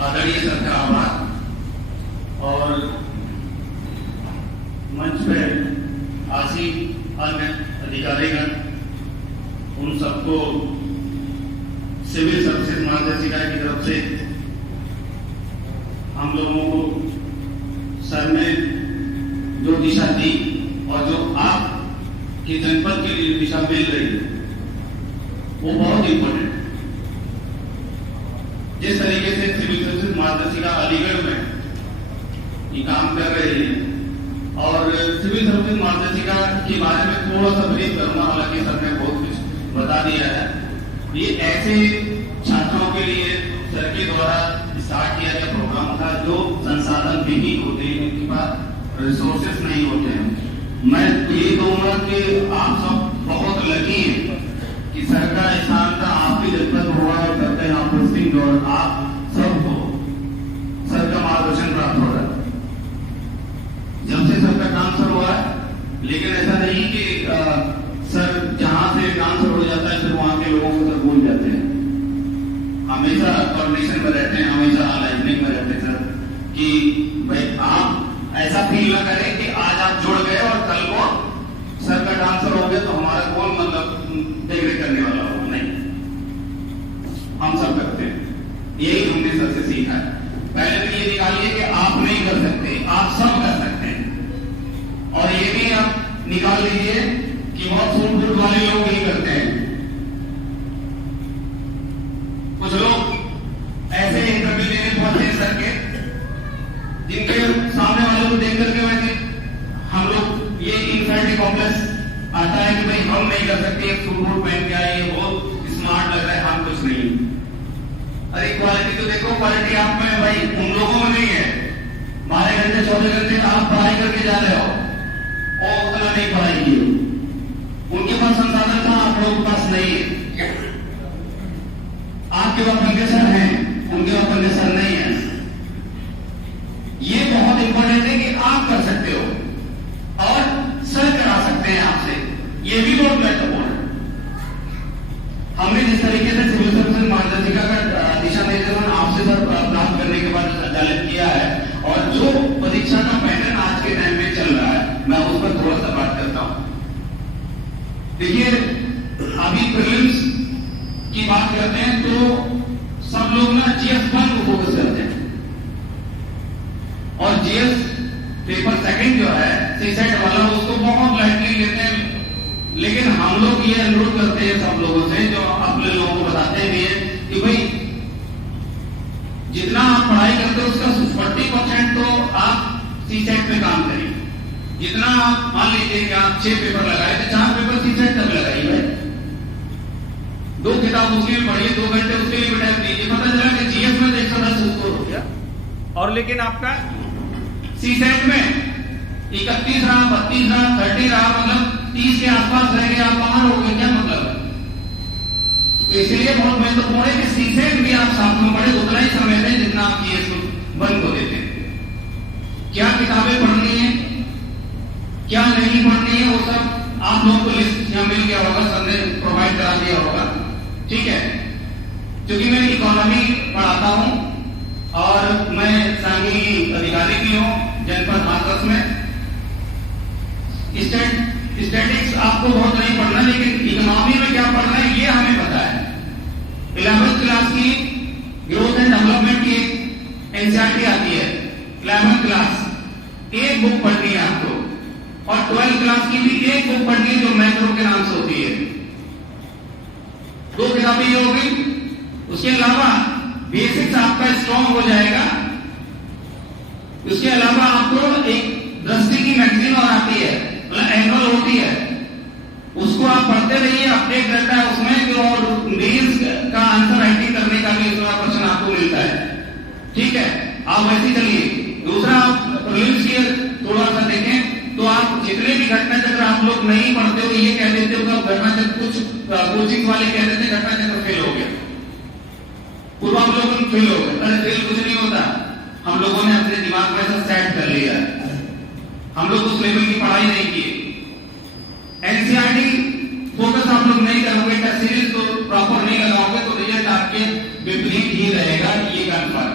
आदरणीय सर का आभार और मंच पर आसीन अन्य अधिकारीगण उन सबको सिविल सर्विसेज मार्गदर्शिका की तरफ से हम लोगों को सर ने जो दिशा दी और जो आप की जनपद के लिए दिशा मिल रही है वो बहुत इंपॉर्टेंट है। जिस तरीके से सिविल सर्विसेज मार्गदर्शिका अलीगढ़ में ये काम कर रही है और सिविल सर्विसेज मार्गदर्शिका के बारे में थोड़ा सा ब्रीफ करूंगा, हालांकि सर ने बहुत कुछ बता दिया है। ये ऐसे छात्रों के लिए सर के द्वारा स्टार्ट किया गया प्रोग्राम था जो संसाधन विहीन होते हैं, उनके पास रिसोर्सेस नहीं होते हैं। मैं ये कहूंगा कि आप सब बहुत लकी हैं कि सर का स्थान था, आपकी जनपद हुआ और करते हैं आप पोस्टिंग और आप सबको सर का मार्गदर्शन प्राप्त हो रहा है। जब से सर का ट्रांसफर हुआ है, लेकिन ऐसा नहीं कि सर जहां से ट्रांसफर हो जाता है फिर वहां के लोगों को सर भूल जाते हैं। हमेशा कोऑर्डिनेशन में रहते हैं, हमेशा अलाइनमेंट में रहते हैं सर कि भाई आप ऐसा फील ना करें कि आज आप जुड़ गए और कल को सर का ट्रांसफर हो गया तो हमारा कौन मतलब देखरेख करने वाला होगा। नहीं, हम सब करते हैं, यही हमने सर से सीखा है। पहले तो ये निकालिए कि आप नहीं कर सकते, आप सब कर सकते हैं। और ये भी आप निकाल लीजिए कि बहुत फूट वाले लोग नहीं करते हैं। कुछ लोग ऐसे इंटरव्यू देने पहुंचे हैं सर के, जिनके सामने वालों को देख करके वैसे हम लोग ये इनफैक्ट कॉम्प्लेक्स आता है कि भाई हम नहीं कर सकते, सूट पहन के आए, वो स्मार्ट लग रहा है, हम कुछ नहीं। अरे क्वालिटी तो देखो, क्वालिटी आप में भाई उन लोगों में नहीं है। 12 घंटे 14 घंटे आप पढ़ाई करके जा रहे हो और उतना नहीं पढ़ाई की, उनके पास संसाधन था, आप लोगों के पास नहीं है। आपके पास प्रोफेसर हैं, उनके पास प्रोफेसर नहीं है। ये बहुत इंपॉर्टेंट है कि आप कर सकते हो और सर करा सकते हैं आपसे, ये भी बहुत महत्वपूर्ण है। हमने जिस तरीके से सिविल सर्विसेज मार्गदर्शिका का दिशा निर्देशन आपसे सर प्राप्त करने के बाद संचालित किया है और जो परीक्षा का पैटर्न आज के टाइम में चल रहा है, मैं उस पर थोड़ा सा बात करता हूं। देखिए, अभी प्रीलिम्स की बात करते हैं तो सब लोग ना GS1 को फोकस करते हैं और GS पेपर सेकंड जो है सीसेट वाला उसको बहुत लाइटली लेते हैं। लेकिन हम लोग ये अनुरोध करते हैं सब लोगों से, जो अपने लोगों को बताते भी हैं कि भाई जितना आप पढ़ाई करते हो उसका 40% तो आप सीसेट पे काम करिए। जितना आप मान लीजिए कि आप 6 पेपर लगाए तो 4 पेपर सीसेट तक लगाइए भाई। 2 किताब उसके लिए पढ़िए, 2 घंटे उसके लिए भी टाइम दीजिए। पता चला कि GS में 110 स्कोर हो गया और लेकिन आपका सीसेट में 31 रहा, 32 रहा, 30 रहा, मतलब 30 के आसपास रह गए, आप बाहर हो गए, क्या मतलब है? तो इसलिए बहुत महत्वपूर्ण है कि सीसेट भी आप साथ में पढ़े, उतना ही समय दें जितना आप GS1 को देते हैं। क्या किताबें पढ़नी है, क्या नहीं पढ़नी है, वो सब आप लोगों को लिस्ट यहाँ मिल गया होगा, सर ने प्रोवाइड करा दिया होगा, ठीक है। क्योंकि मैं इकोनॉमी पढ़ाता हूं और मैं सांघिकी अधिकारी भी हूं जनपद हाथरस में। स्टैटिक्स आपको बहुत नहीं पढ़ना, लेकिन इकोनॉमी में क्या पढ़ना है ये हमें पता है। 11th क्लास की ग्रोथ एंड डेवलपमेंट की NCERT आती है, 11th क्लास एक बुक पढ़नी है आपको, और 12th क्लास की भी एक बुक पढ़नी है जो मैक्रो के नाम से होती है। 2 किताबें ये हो गई। उसके अलावा बेसिक्स आपका स्ट्रॉन्ग हो जाएगा। उसके अलावा आपको एक दृष्टि की मैगजीन और आती है, मतलब एनुअल होती है, उसको आप पढ़ते रहिए, अपडेट रहता है उसमें, और मेंस का आंसर राइटिंग करने का भी इसमें प्रश्न आपको मिलता है, ठीक है। आप वैसे चलिए। दूसरा, आप प्रीलिम्स की थोड़ा सा देखें तो आप जितने भी घटना चक्र आप लोग नहीं पढ़ते हो, ये कह देते हो कि घटना चक्र, कुछ कोचिंग वाले कह देते हैं घटना चक्र फेल हो गया, पूर्वावलोकन फेल हो गया। अरे फेल कुछ नहीं होता, हम लोगों ने अपने दिमाग में ऐसा सेट कर लिया है, हम लोग उस लेवल की पढ़ाई नहीं की। NCERT फोकस आप लोग नहीं करोगे, टेस्ट सीरीज तो प्रॉपर नहीं लगाओगे तो रिजल्ट आपके विपरीत ही रहेगा, ये कंफर्म।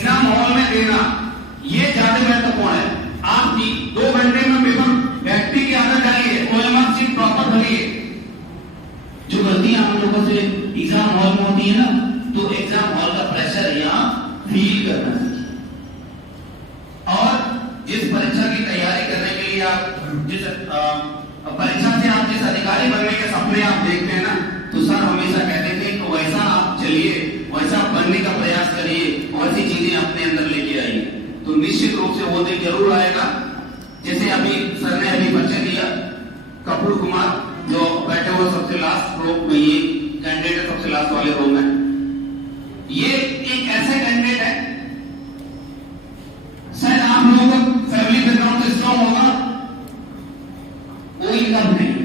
एग्जाम हॉल में देना ये ज्यादा महत्वपूर्ण है। आप 2 घंटे में पेपर व्यक्ति की आदत डालिए, ओएमआर शीट प्रॉपर भरिए। जो गलतियां हम लोगों से एग्जाम हॉल में होती है ना, तो एग्जाम हॉल का प्रेशर यहाँ फील करना चाहिए। और जिस परीक्षा की तैयारी करने के लिए आप जिस परीक्षा से आप जिस अधिकारी बनने के सपने आप देखते हैं ना, तो सर हमेशा कहते थे कि वैसा आप चलिए, वैसा बनने का प्रयास करिए, वैसी चीजें अपने अंदर लेके आइए, तो निश्चित रूप से वो दिन जरूर आएगा। जैसे अभी सर ने अभी परिचय दिया, कपूर कुमार जो बैठे हुए सबसे लास्ट रो में, ये कैंडिडेट है सबसे लास्ट वाले रो में। ये एक ऐसा कैंडिडेट है, शायद आप लोगों का फैमिली बैकग्राउंड से स्ट्रॉन्ग होगा, कोई कम नहीं।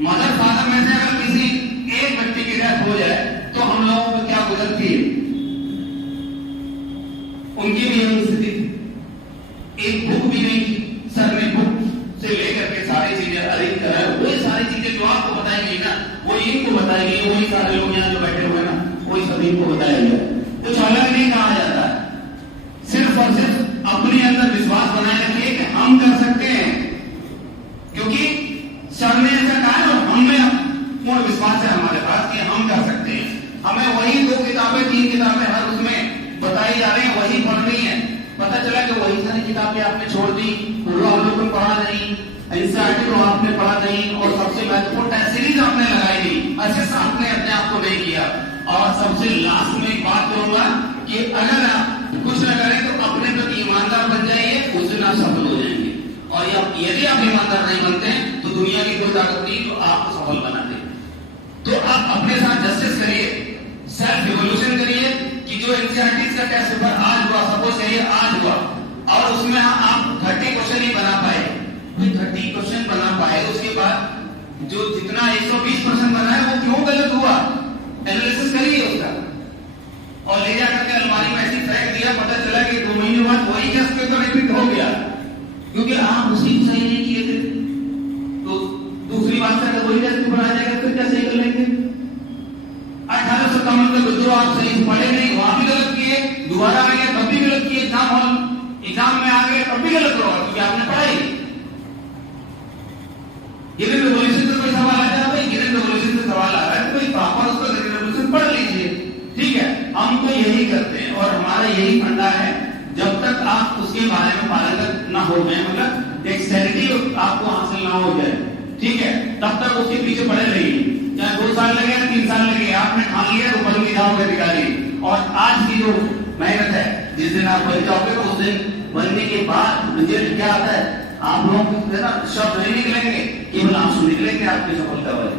मदर फादर में से अगर किसी एक बच्चे की डेथ हो जाए तो हम लोगों को क्या गुजरती है, उनकी भी यही स्थिति। एक बुक भी नहीं थी, सर ने बुक से लेकर के सारी चीजें अरेंज करा, वही सारी चीजें जो आपको बताई गई ना, वो इनको बताई गई, वही सारे लोग यहाँ जो बैठे हुए ना, वही सभी इनको बताया गया। कुछ अलग नहीं कहा जाता, सिर्फ और सिर्फ अपने अंदर विश्वास बनाए रखिए कि हम कर सकते हैं, क्योंकि सर ने ऐसा कहा और हमें पूर्ण विश्वास है हमारे पास कि हम कर सकते हैं। हमें वही 2 किताबें 3 किताबें हर उसमें बताई जा रही है, वही पढ़नी है। पता चला कि वही सारी किताबें आपने छोड़ दी, पूर्वावलोकन पढ़ा नहीं, एनसीईआरटी को आपने पढ़ा नहीं, और सबसे महत्वपूर्ण टेस्ट सीरीज आपने लगाई नहीं, असेस आपने अपने आप को नहीं किया। और सबसे लास्ट में एक बात करूंगा कि अगर आप कुछ न करें तो अपने प्रति ईमानदार बन जाइए, उस दिन आप सफल हो जाएंगे। और यदि आप ईमानदार नहीं बनते हैं तो दुनिया की कोई ताकत नहीं तो आपको सफल बना दे। तो आप अपने साथ जस्टिस करिए, सेल्फ रिवोल्यूशन करिए कि जो एनसीईआरटी का टेस्ट पेपर आज हुआ, सपोज करिए आज हुआ, और उसमें आप 30 क्वेश्चन ही बना पाए, 30 क्वेश्चन बना पाए, उसके बाद जो जितना 120% बना है वो क्यों गलत हुआ, एनालिसिस करिए उसका, और ले जाकर के अलमारी में ऐसी फेंक दिया, पता चला कि 2 महीने बाद वही टेस्ट पेपर रिपीट हो गया, क्योंकि आप उसी को सही नहीं किए थे। तो दूसरी बात से अगर वही टेस्ट पेपर आ जाएगा फिर क्या सही कर लेंगे? 1857 में जो आप सही पढ़े नहीं, वहां भी गलत किए, दोबारा आ गए तब भी गलत किए, एग्जाम में आ गए तब भी गलत होगा, क्योंकि आपने पढ़ाई। ग्रीन रेवोल्यूशन से कोई सवाल आ जाता है, ग्रीन रेवोल्यूशन से सवाल आ रहा है तो कोई प्रॉपर उसको ग्रीन रेवोल्यूशन पढ़ लीजिए, ठीक है। हम तो यही करते हैं और हमारा यही फंडा है, जब तक आप उसके बारे में पारंगत ना हो जाए, मतलब डेक्स्टेरिटी आपको हासिल ना हो जाए, ठीक है, तब तक उसके पीछे पड़े रहिए। चाहे 2 साल लगे 3 साल लगे, आपने ठान लिया तो बन के जाओगे अधिकारी। और आज की जो मेहनत है, जिस दिन आप बन जाओगे तो उस दिन बनने के बाद रिजल्ट क्या आता है, आप लोगों को ना शब्द नहीं निकलेंगे, केवल आंसू निकलेंगे आपकी सफलता वाले,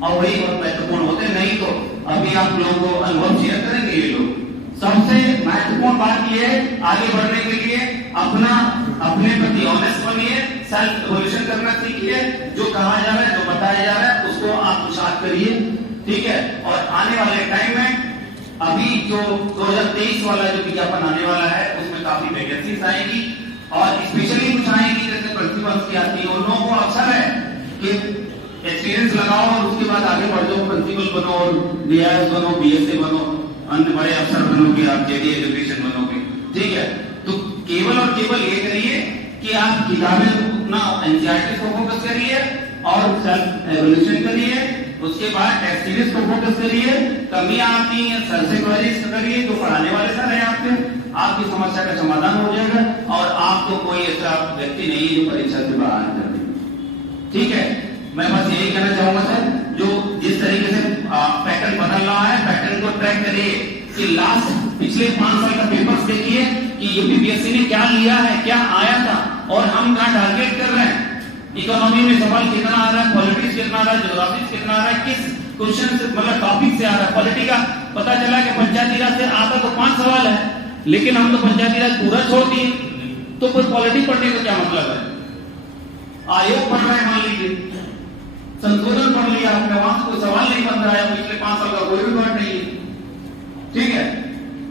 और वही बहुत महत्वपूर्ण होते। नहीं तो अभी आप लोगों को अनुभव शेयर करेंगे ये लोग। सबसे महत्वपूर्ण बात यह है, आगे बढ़ने के लिए अपने प्रति ऑनेस्ट बनिए, सेल्फ रिवोल्यूशन करना सीखिए, जो कहा जा रहा है, जो बताया जा रहा है उसको आप पुरुषार्थ करिए, ठीक है। और आने वाले टाइम में अभी जो 2023 वाला जो विज्ञापन आने वाला है उसमें काफी वैकेंसीज आएगी, और स्पेशली कुछ आएगी जैसे प्रिंसिपल्स की आती है, उन लोगों को अवसर है कि एक्सपीरियंस लगाओ और उसके बाद आगे बढ़ जाओ, प्रिंसिपल बनो और बीआरएस बनो, बीएसए बनो, अन्य बड़े अफसर बनोगे, आप जेडी एजुकेशन बनोगे, ठीक है। तो केवल और केवल ये करिए कि आप किताबें अपना एनसीईआरटी को फोकस करिए और सेल्फ एवोल्यूशन करिए, उसके बाद टेस्ट सीरीज को फोकस करिए, कमियां आती हैं सर से क्वेरीज करिए, जो पढ़ाने वाले सर हैं आपकी समस्या का समाधान हो जाएगा, और आपको कोई ऐसा व्यक्ति नहीं जो परीक्षा से बाहर कर दे, ठीक है। मैं बस यही कहना चाहूंगा सर, जो जिस तरीके से पैटर्न बदल रहा है, पैटर्न को ट्रैक करिए कि लास्ट पिछले 5 साल का पेपर्स देखिए कि यूपीपीएससी ने क्या लिया है, क्या आया था, और हम क्या टारगेट कर रहे हैं। इकोनॉमी में सवाल कितना आ रहा है, पॉलिटिक्स कितना आ रहा है, ज्योग्राफी कितना आ रहा है, किस क्वेश्चन से मतलब टॉपिक से आ रहा है। पॉलिटी का पता चला कि पंचायती राज से आता तो 5 सवाल है, लेकिन हम तो पंचायती राज पूरा छोड़ दिए, तो कोई पॉलिटी पढ़ने का क्या मतलब है। आयोग पढ़ रहे हैं, मान लीजिए संशोधन पढ़ लिया आपने, वहां से कोई सवाल नहीं बन रहा है, पिछले 5 साल का कोई रिकॉर्ड नहीं है, ठीक है।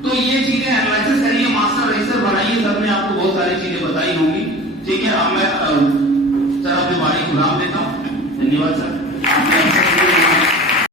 तो ये चीजें एनालिसिस करिए, मास्टर रजिस्टर बनाइए, सबने आपको बहुत सारी चीजें बताई होंगी, ठीक है। अब मैं सर अपनी बारी गुलाम देता हूँ। धन्यवाद सर।